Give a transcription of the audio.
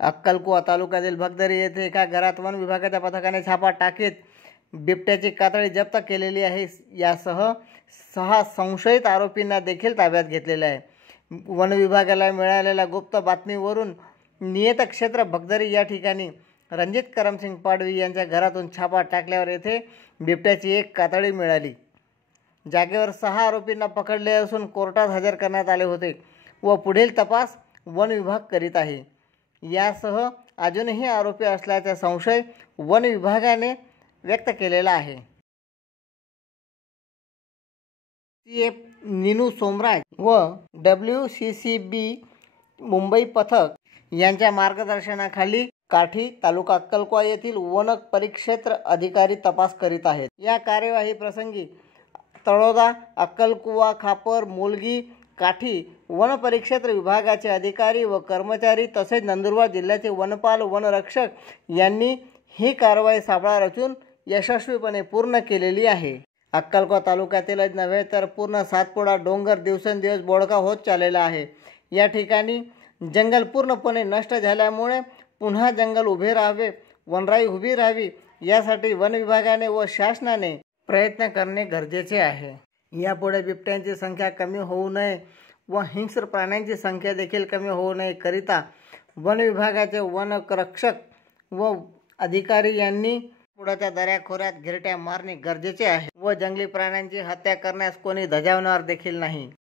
अक्कलकुवा तालुक्यातील भगदरी येथे एका घरात वन विभागाच्या पथकाने छापा टाकीत बिबट्याची कातडी जप्त केलेली आहे। यासह 6 संशयित आरोपींना देखील ताब्यात घेतलेले आहे। वन विभागाला मिळालेल्या गुप्त बातमीवरून नियतक्षेत्र भगदरी या ठिकाणी रणजित करमसिंग पाडवी यांच्या घरातून छापा टाकल्यावर येथे बिबट्याची एक कातडी मिळाली। जागेवर 6 आरोपींना पकडले असून कोर्टात हजर करण्यात आले होते व पुढील तपास वन विभाग करीत आहे। यासह अजूनही आरोपी असल्याचा संशय वन विभागाने व्यक्त केलेला आहे। CF नीनू सोमराज व WCCB मुंबई पथक यांच्या मार्गदर्शनाखाली काठी तालुका अक्कलकुवा येथील वन परिक्षेत्र अधिकारी तपास करीत आहेत। या कार्यवाही प्रसंगी तळोदा, अक्कलकुवा, खापर, मुलगी, काठी वन परिक्षेत्र विभागाचे अधिकारी व कर्मचारी तसेच नंदुरबार जिल्ह्याचे वनपाल वनरक्षक यांनी ही कारवाई सापळा रचून यशस्वीपणे पूर्ण केलेली आहे। अक्कलकुवा तालुक्यातीलच नव्हे तर पूर्ण सातपुडा डोंगर दिवसेंदिवस बोडका होत चाललेला आहे। या ठिकाणी जंगल पूर्णपणे नष्ट झाल्यामुळे पुन्हा जंगल उभे राहावे, वनराई उभी राहावी यासाठी वन विभागाने व शासनाने प्रयत्न करणे गरजेचे आहे। यापुढे बिबट्यांची संख्या कमी होऊ नये व हिंस्र प्राण्यांची संख्या देखील कमी होऊ नये करिता वन विभागाचे वनरक्षक व अधिकारी यांनी पुढच्या दऱ्याखोऱ्यात घिरट्या मारणे गरजेचे आहे व जंगली प्राण्यांची हत्या करण्यास कोणी धजावणार देखील नाही।